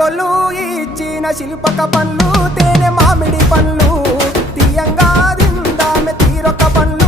గొల్లు ఇచ్చిన శిల్పక పండ్లు తేనె మామిడి పండ్లు తీయంగా తిందామె తీరొక్క పండ్లు